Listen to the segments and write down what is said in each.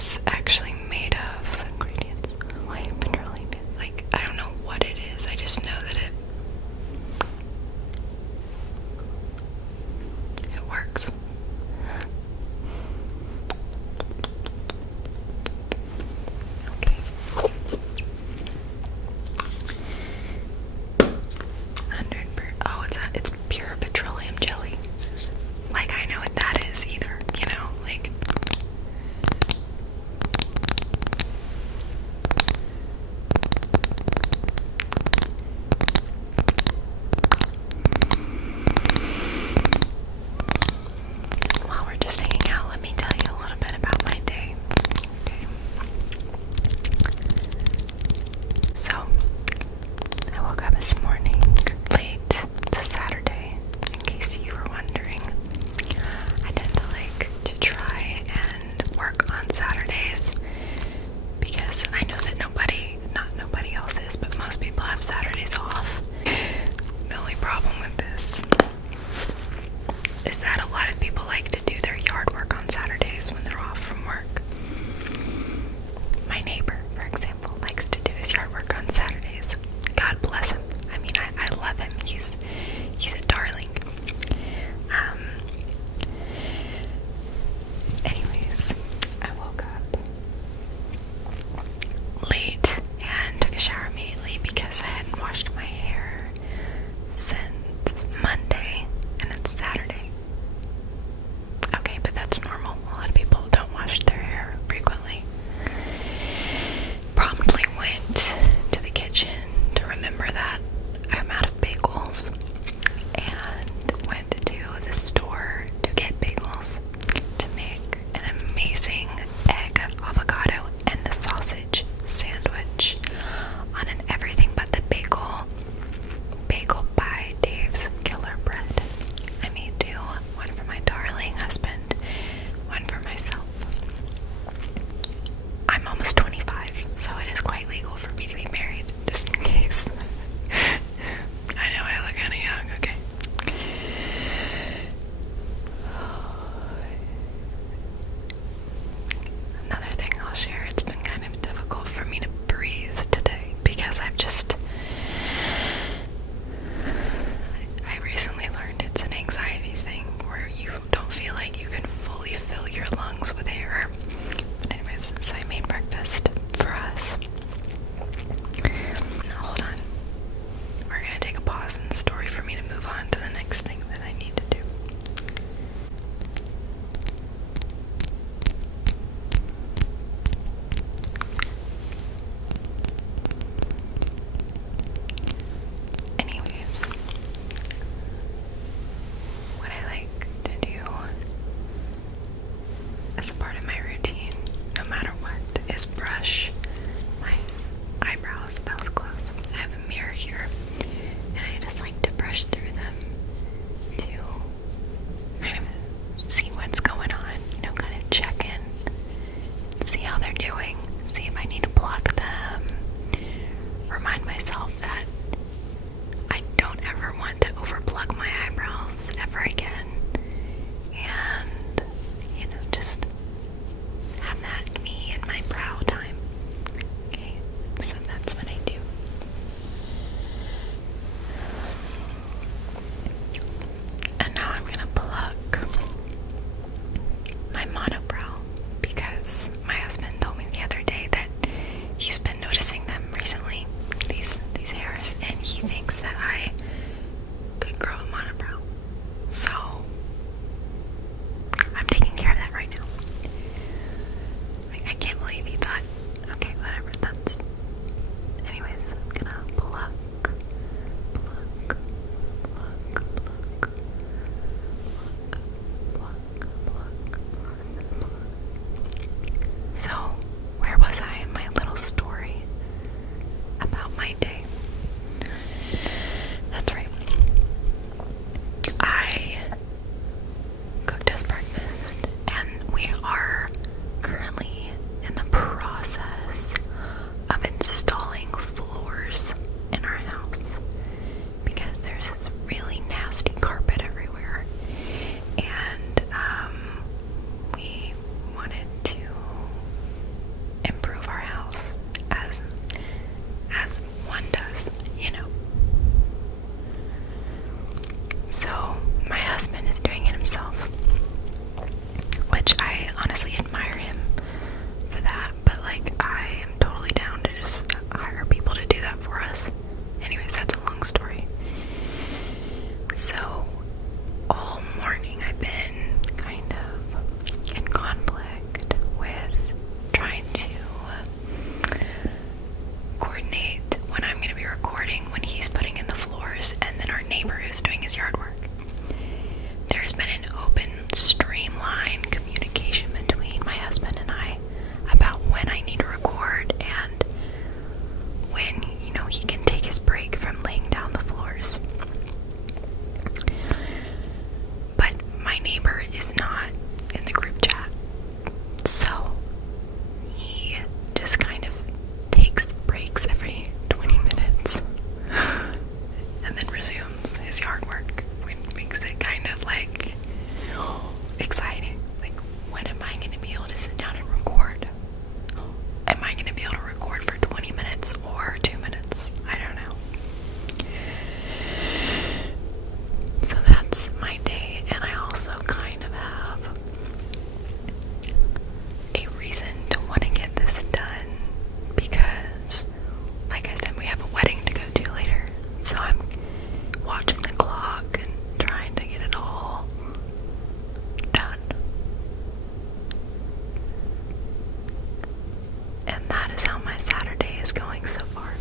is actually made of ingredients. White petroleum. Like, I don't know what it is. I just know that it works. Okay. 100%. Oh, it's pure petroleum jelly. Like, I know what that is either, you know, like. While we're just hanging out, let me tell you a little bit about my day. Okay. So, I woke up this morning late. It's a Saturday, in case you were wondering. I tend to like to try and work on Saturdays because I know that not nobody else is, but most people have Saturdays off. The only problem with this is that a lot of people like to do their yard work on Saturdays when they're off from work. My neighbor, for example, likes to do his yard work on Saturdays. God bless him. I mean, I love him. He's a darling. Anyways, I woke up late and took a shower immediately because I hadn't washed my hair since Monday, and it's Saturday. Okay, but that's normal. A lot of people don't wash their hair frequently. Promptly went to the kitchen to remember that I'm out of bagels, and went to the store to get bagels to make an amazing egg, avocado, and the sausage sandwich on an everything but the bagel by Dave's Killer Bread. I made two, one for my darling husband, one for myself. I'm almost 25, so it is quite legal for me to be married, just in case. I know I look kind of young, okay? Another thing I'll share, it's been kind of difficult for me to breathe today because I recently learned it's an anxiety thing where you don't feel like you can fully fill your lungs with air. But anyways, so I made breakfast for us. Now, hold on. We're gonna take a pause in the story for me to move on to the next thing that I need to do. Anyways, what I like to do as a part of my routine, no matter what, is brush my eyebrows. That was close. I have a mirror here, and I just like to brush through them to kind of see what's going on, you know, kind of check in, see how they're doing, see if I need to pluck them, remind myself that I don't ever want to overpluck my eyebrows ever again, and, you know, just have that me and my brow time. Okay, so that's what I do. And now I'm gonna pluck my monobrow because my husband told me the other day that he's been noticing them recently, these hairs, and he thinks that I could grow a monobrow. So I'm taking care of that right now. I can't believe he thought, okay, whatever, that's... Anyways, I'm gonna pluck. So, where was I in my little story about my day? That's right. I cooked us breakfast, and we are currently in the process is going so far.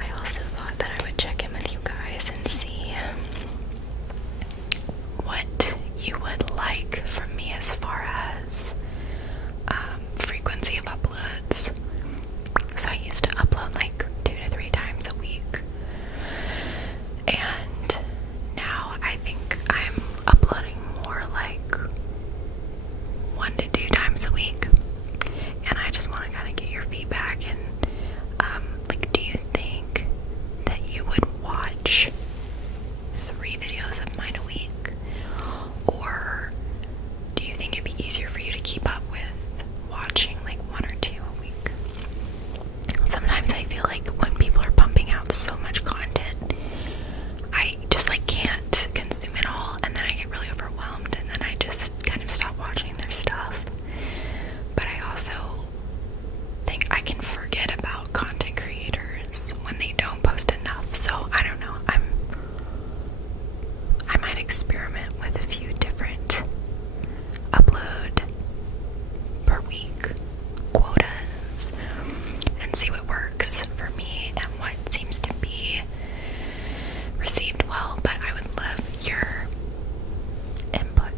I also thought that I would check in with you guys and see what you would like from me as far as frequency of uploads. So I used to upload like 2 to 3 times a week, and now I think I'm uploading more like 1 to 2 times a week. And I just want to kind of get your feedback and like, do you think that you would watch 3 videos of mine a week, or do you think it'd be easier for you to keep up with watching like 1 or 2 a week? Sometimes I feel like when people are pumping out so much content, I just like can't consume it all, and then I get really overwhelmed, and then I just kind of stop watching their stuff. But I also think I can forget about content creators when they don't post enough. So I don't know. I might experiment with a few different upload per week quotas and see what works for me and what seems to be received well. But I would love your input.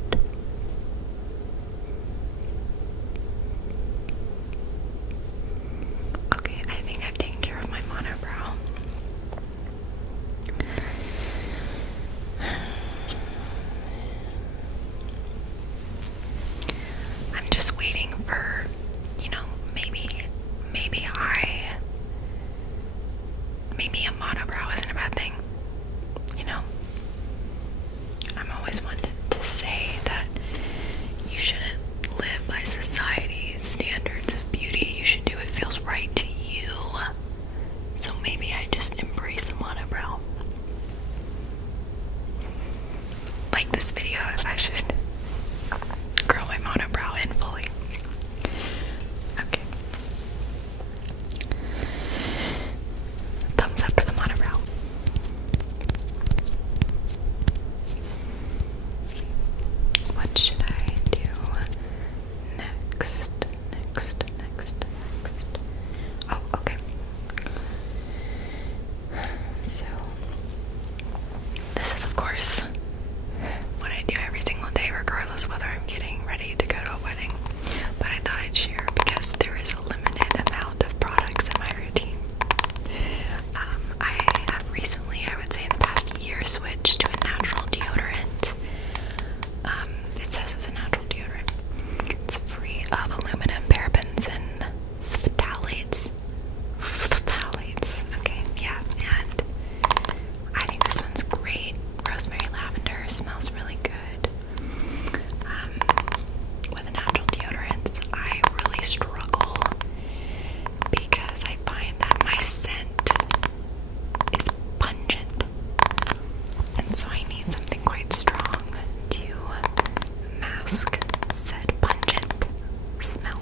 Okay, I think I've taken care of my monobrow. I'm just waiting for, maybe a monobrow isn't a bad thing. I'm always wanted to say that you shouldn't live by society's standards of beauty. You should do what feels right to you. So maybe I just embrace the monobrow. Like this video, if I should grow my monobrow in fully. Okay. Thumbs up for the monobrow. What should I do next? Oh, okay. So, this is of course what I do every single day, regardless whether I'm getting ready to go to a wedding. But I thought I'd share because there is a limited amount of products in my routine. I have recently, I would say in the past year, switched to a natural deodorant. It says it's a natural deodorant. It's free of aluminum, parabens, and phthalates. Okay, yeah, and I think this one's great. Rosemary lavender, smells really good. With natural deodorants, I really struggle because I find that my scent is pungent, and so I need something quite strong to mask said pungent smell.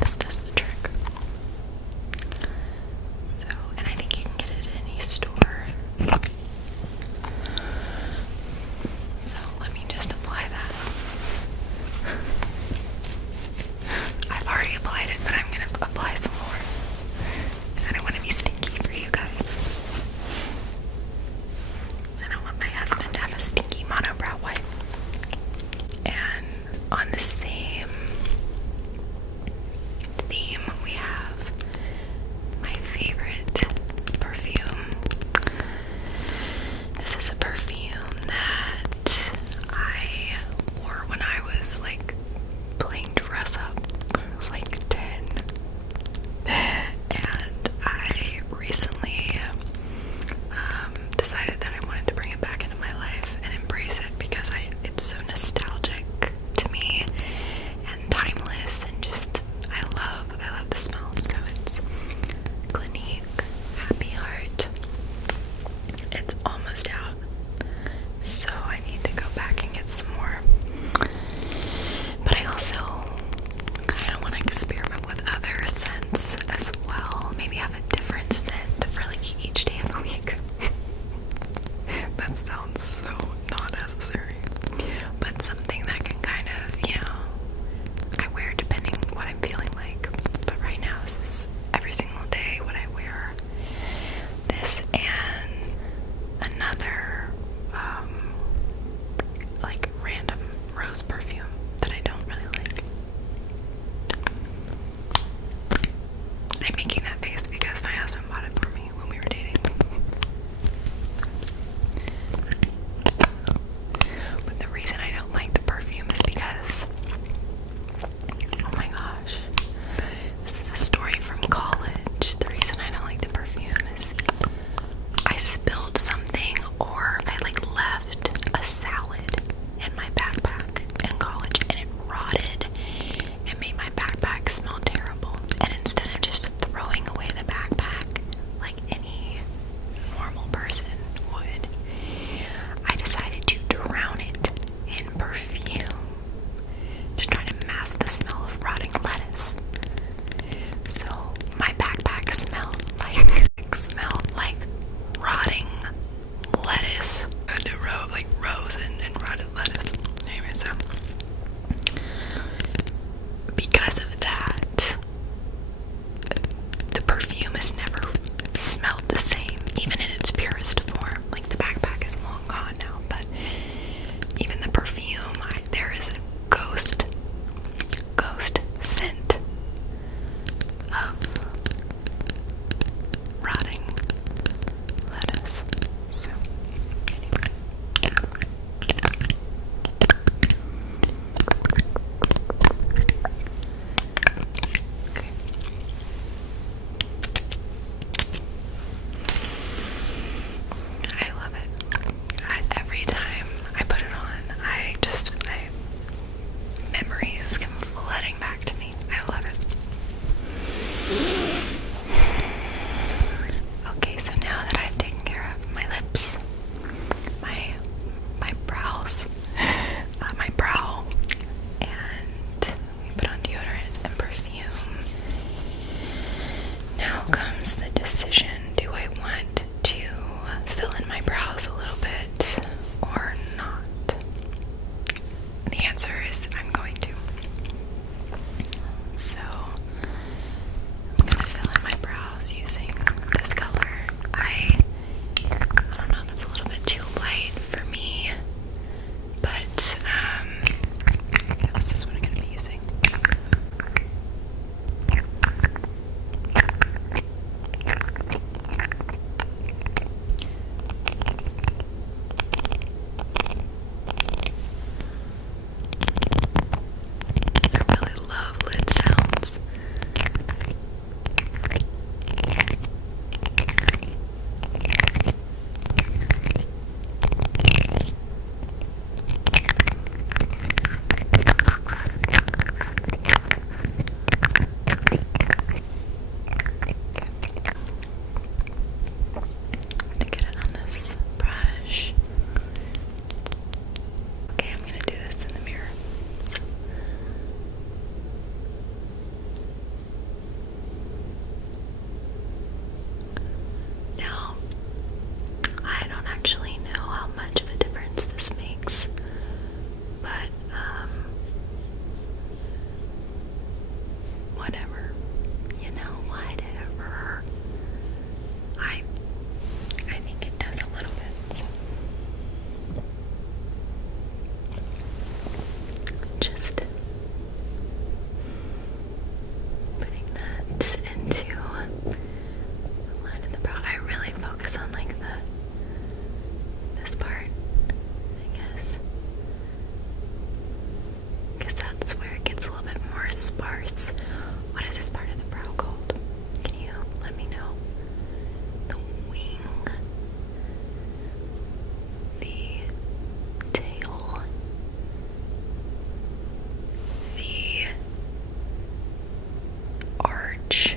This does the trick. So, and I think you can get it at any store. So let me just apply that. I've already applied it, but I'm going to apply some more. And I don't want to be stinky for you guys. I don't want my husband to have a stinky monobrow wife. like random rose perfume that I don't really like. I'm making that face because my husband bought it for me when we were dating. But the reason I don't like the perfume is because, oh my gosh, this is a story from college. The reason I don't like the perfume is I spilled something, or I like left a salad in my backpack in college and it rotted and made my backpack smell terrible. And instead of just throwing away the backpack like any normal person would, I decided to drown it in perfume to try to mask the smell of rotting lettuce. So my backpack smelled like rotting lettuce. Like rose and rotted lettuce. Anyway, so because of that, the perfume has never smelled the same, even in its purest form. Like the backpack is long gone now, but even the perfume, there is a ghost scent of rotting lettuce. So anyway. Okay. I love it. Every time I put it on, my memories come flooding back to me. I love it. Okay, so now that I've taken care of my lips, my brows, my brow, and we put on deodorant and perfume, now comes the decision: do I want to fill in my brows a little bit or not? The answer is I'm going to. So I'm gonna fill in my brows using this color. I don't know if it's a little bit too light for me, but yeah, this is what I'm gonna be using. I really love lid sounds. I'm gonna get it on this brush. Okay, I'm gonna do this in the mirror. So. Now, I don't actually know how much of a difference this makes, but whatever, whatever. I think it does a little bit. So. Just putting that into the line of the brow. I really focus on like this part, I guess, because that's where it gets a little bit more sparse. What is this part of the brow called? Can you let me know? The wing, the tail, the arch,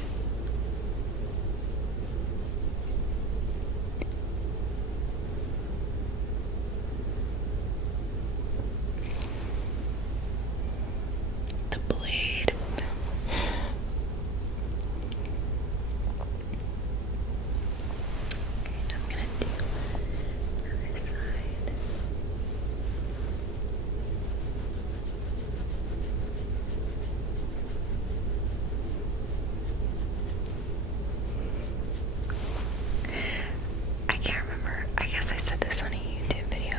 the blade. Okay, now I'm gonna do the other side. I can't remember. I guess I said this on a YouTube video.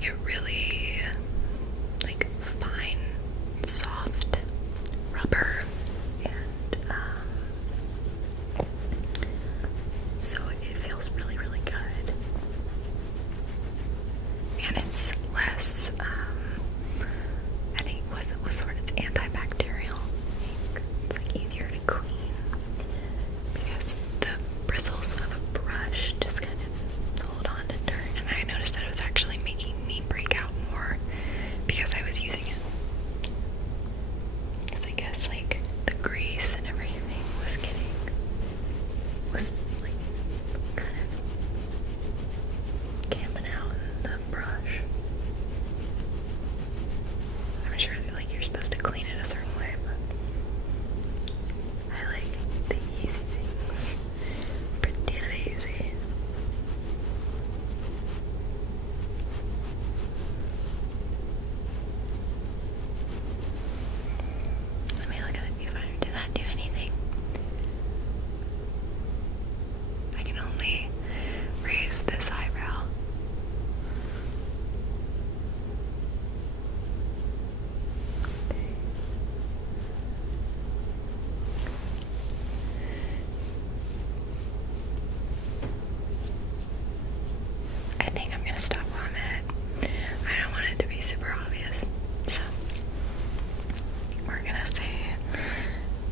like a really like fine, soft rubber, and so it feels really, really good. And it's less, I think what's the word? It's antibacterial. It's like easier to clean because the bristles of a brush just kind of hold on to dirt. And I noticed that it was actually making me break out more because I was using it. Because I guess like the grease and everything was like kind of camping out in the brush. I'm sure that like you're supposed to clean it a certain way, but I like the easy things. Pretty lazy. Let me look at the viewfinder. Did that do anything? I can only raise this eyebrow. I think I'm gonna stop while I'm at it. I don't want it to be super obvious, so we're gonna say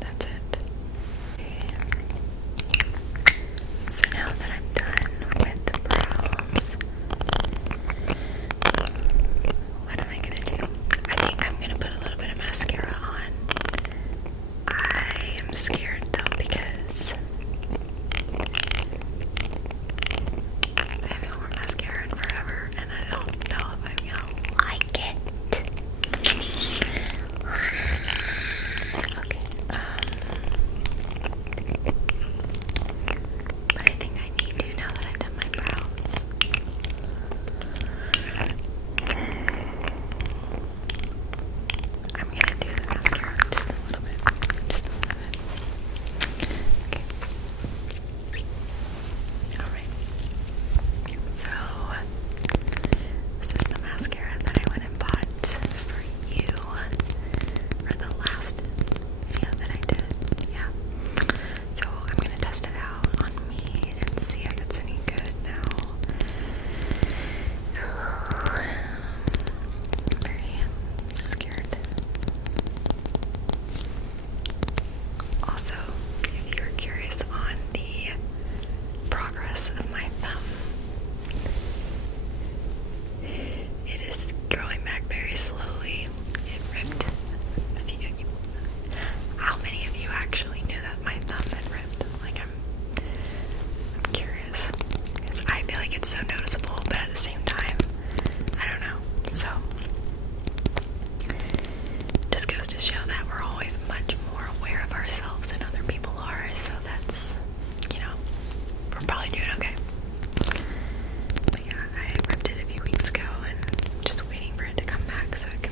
that's it. So now that I'm done with the brows, what am I gonna do? I think I'm gonna put a little bit of mascara on. I am scared though because I haven't worn mascara in forever and I don't know if I'm gonna like it. Okay, but I think I need to now that I've done my brows. I'm gonna do the mascara just a little bit. Just a little bit. Okay. Alright. So, this is the mascara that I went and bought for you for the last video that I did. Yeah. So, I'm gonna test it out on me and see if it's any good now. I'm very scared. Also, if you're curious on the progress of my thumb, it is growing back very slowly. It ripped a few. How many of you actually knew that my thumb had ripped? Like, I'm curious because I feel like it's so noticeable, but at the same time, I don't know. So, just goes to show that we're always much more aware of ourselves than other people are. So that's, we're probably doing okay. But yeah, I ripped it a few weeks ago and just waiting for it to come back so it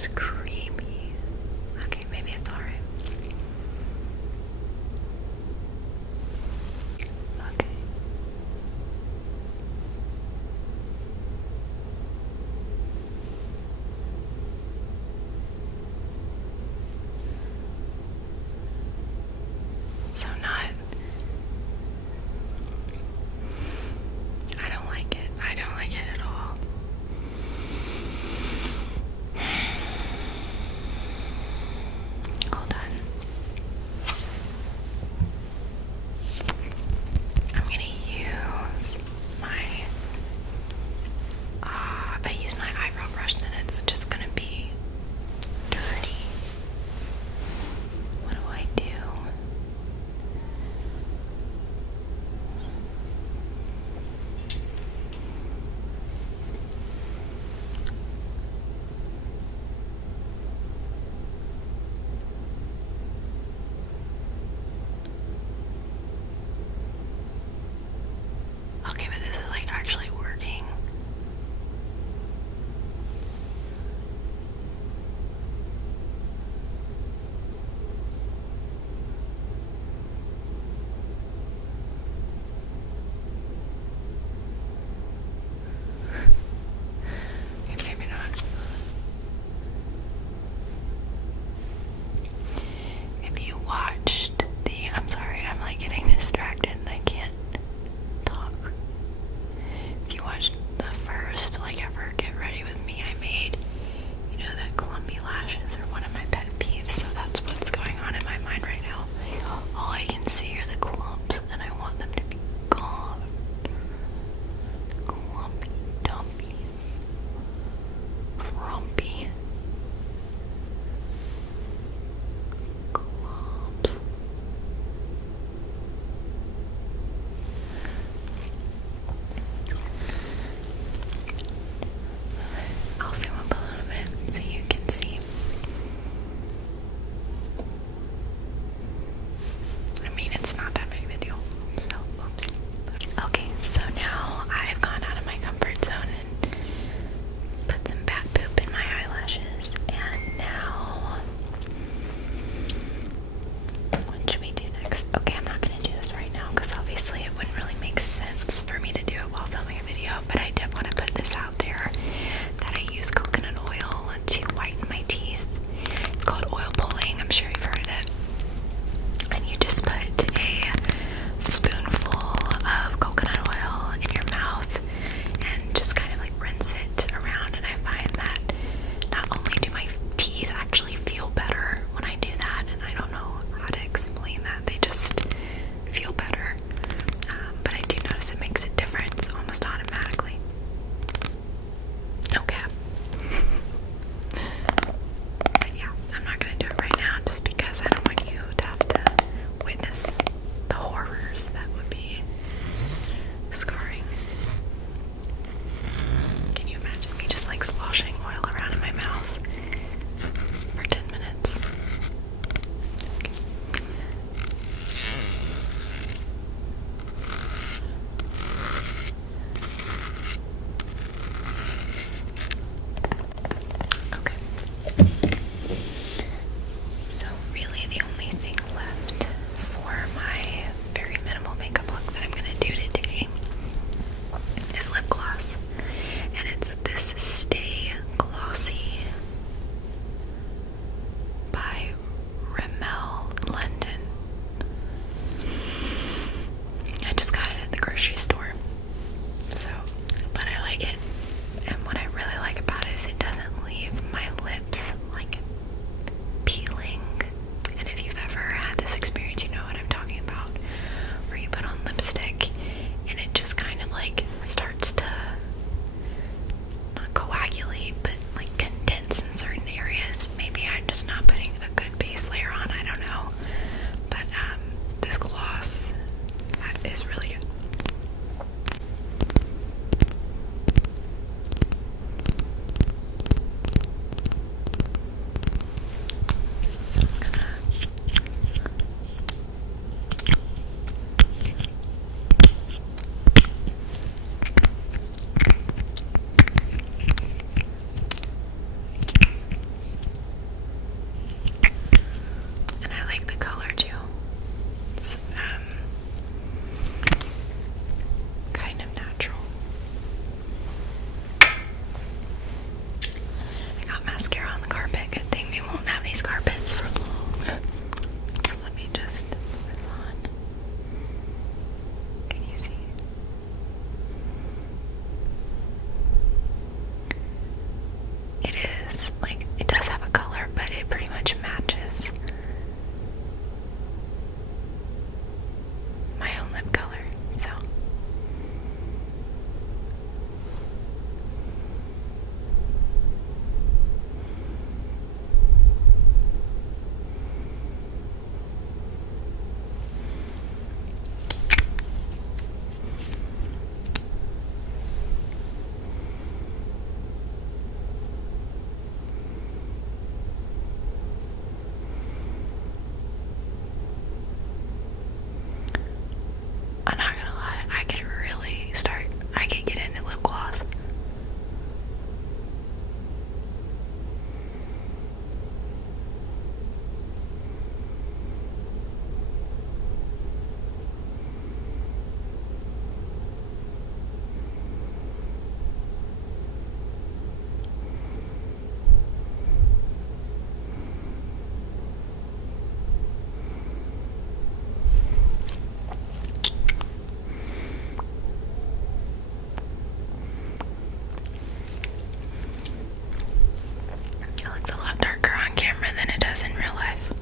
is creamy. Okay, maybe it's alright. Okay. So not. I don't like it. I don't like it at all. Hold on. I'm gonna use my, if I use my eyebrow brush, then it's just gonna be dirty. What do I do? Okay, but this is like actually working. Okay, maybe not. If you watched I'm sorry, I'm like getting distracted and I can't talk. If you watched the first ever Get Ready With Me I made, you know that clumpy lashes are one of my pet peeves, so that's what's going on in my mind right now. All I can see are the clumps and I want them to be gone. Clumpy, dumpy, frumpy. Clumps. I'll zoom up a little bit so you can see. I mean, it's not that big of a deal, so oops. Okay, so now I've gone out of my comfort zone and put some bat poop in my eyelashes, and now what should we do next? Okay, I'm not gonna do this right now because obviously it wouldn't really make sense for me to do it while filming a video, but I did want to put this out there that I use coconut oil to carpet. Good thing we won't have these carpets for long. Let me just move on. Can you see? It is, like, it does have a color, but it pretty much matches my own lip color, so. I'm not gonna lie, I could get into lip gloss. It looks a lot darker on camera than it does in real life.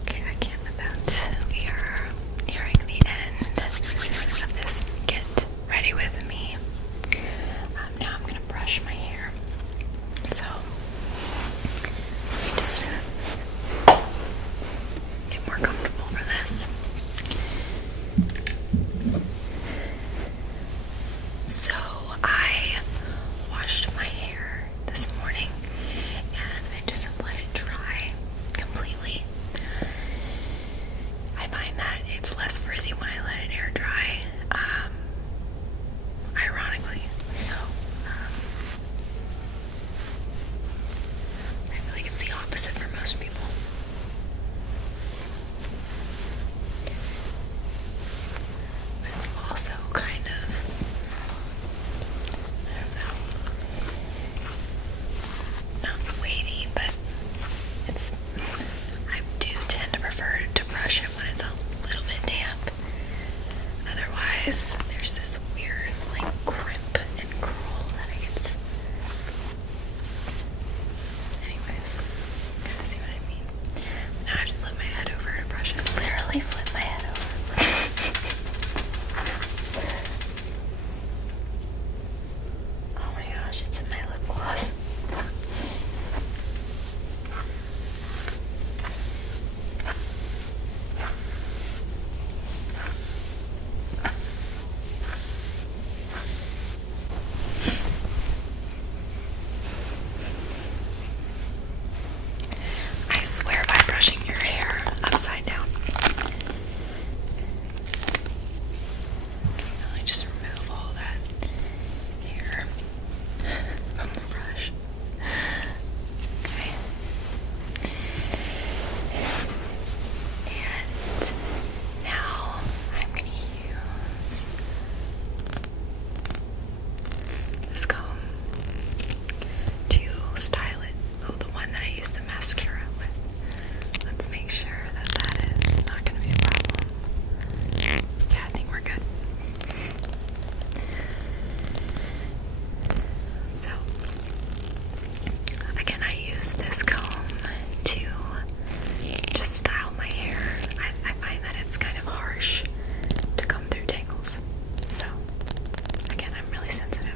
Okay, I can't with that. We are nearing the end of this Get Ready With Me. Now I'm gonna brush my hair. So, let me just get more comfortable for this. So I washed my hair this morning and I just let it dry completely. I find that it's less frizzy when I let it air dry, ironically. So I feel like it's the opposite for most people. But it's also kind of, I don't know, not wavy, but it's, I do tend to prefer to brush it when it's a little bit damp. Otherwise, there's this weird, like, crimp and curl that it gets. Anyways, kind of see what I mean. Now I have to flip my head over to brush it. Literally flip my head over. Oh my gosh, it's in my lip gloss. I swear by brushing your hair upside down, really just remove all that hair from the brush. Okay. And now I'm going to use this comb to style it. Oh, the one that I use the mascara with. Let's make sure that that is not going to be a problem. Yeah, I think we're good. So, again, I use this comb to just style my hair. I find that it's kind of harsh to comb through tangles. So, again, I'm really sensitive.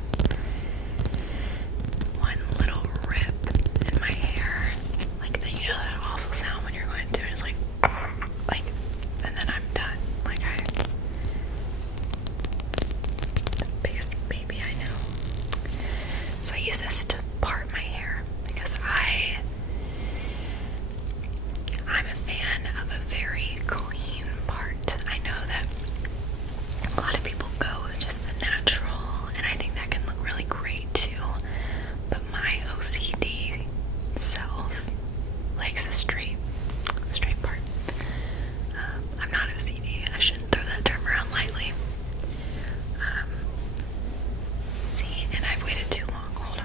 One little rip in my hair, like, you know that awful sound when you're going through it, it's like, and then I'm done. Like, the biggest baby I know. So I use this to part my hair because I'm a fan of a very clean part. I know that a lot of people go with just the natural, and I think that can look really great too. But my OCD self likes the straight part. I'm not OCD. I shouldn't throw that term around lightly. See, and I've waited too long. Hold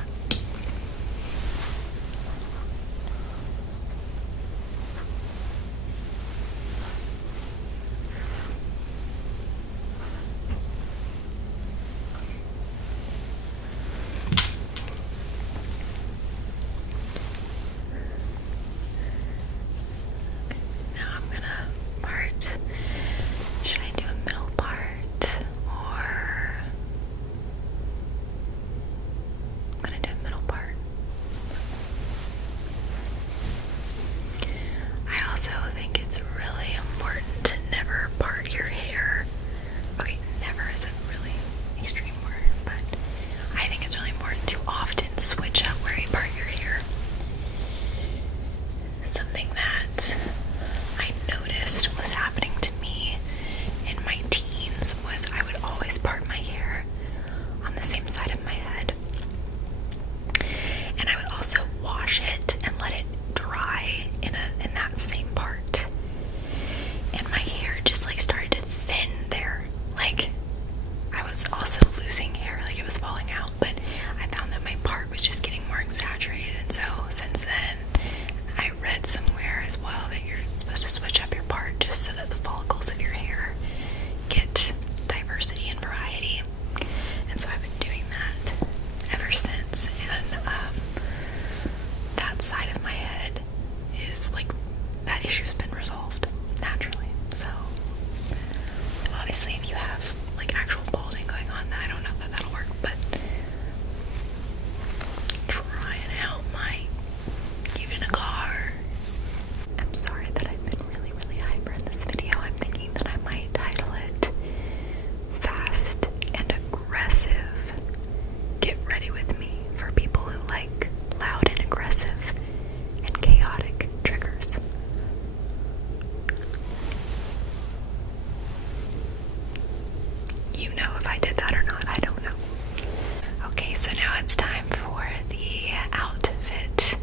it's time for the outfit.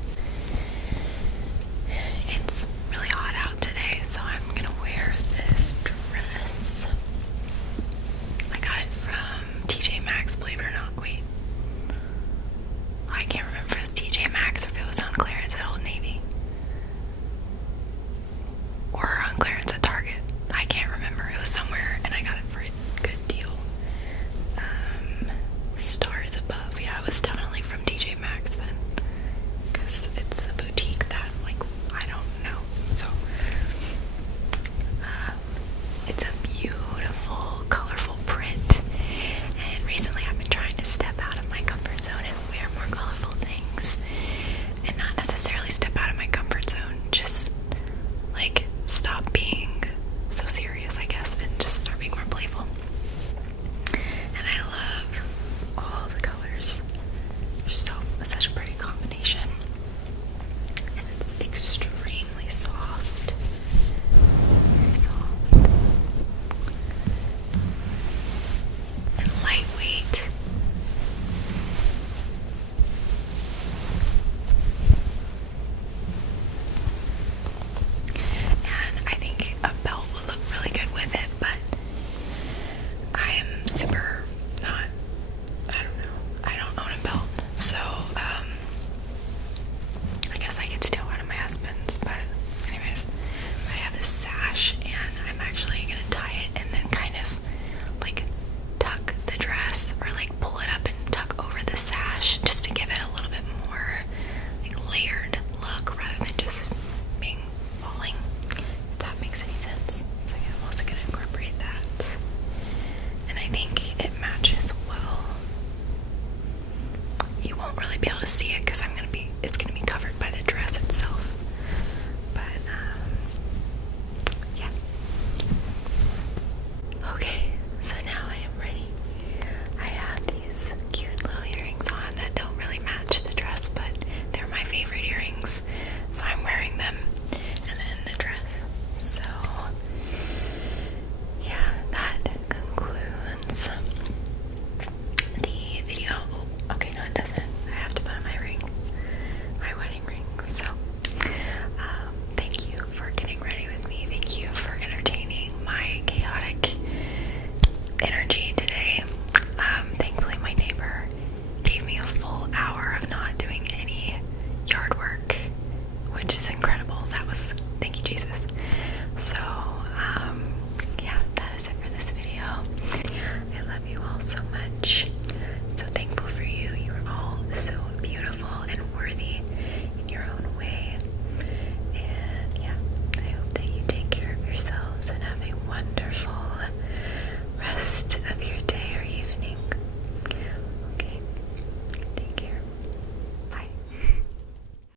It's really hot out today, so I'm gonna wear this dress. I got it from TJ Maxx, believe it or not. Wait. I can't remember if it was TJ Maxx or if it was on clearance at Old Navy. Or on clearance at Target. I can't remember. It was somewhere, and I got it for a good deal. Stars Above. Yeah, it was definitely from TJ Maxx then. Because it's a boutique that, like, I don't know. So, it's a beautiful, colorful print. And recently I've been trying to step out of my comfort zone and wear more colorful things. And not necessarily step out of my comfort zone, just, like, stop being so serious, I guess, and just start being more playful. And I love all the colors. They're such a pretty combination. And it's extremely soft. Very soft. And lightweight. And I think a belt will look really good with it, but I am super not, I don't know, I don't own a belt, so I guess I could steal one of my husband's, but anyways, I have this sash, and I'm actually going to tie it and then kind of, like, tuck the dress, or, like, pull it up and tuck over the sash, just to give it a little bit more, like, layered look, rather than just being falling, if that makes any sense. So yeah, I'm also going to incorporate that, and I think it matches well. You won't really be able to see it because it's gonna be covered by the dress itself.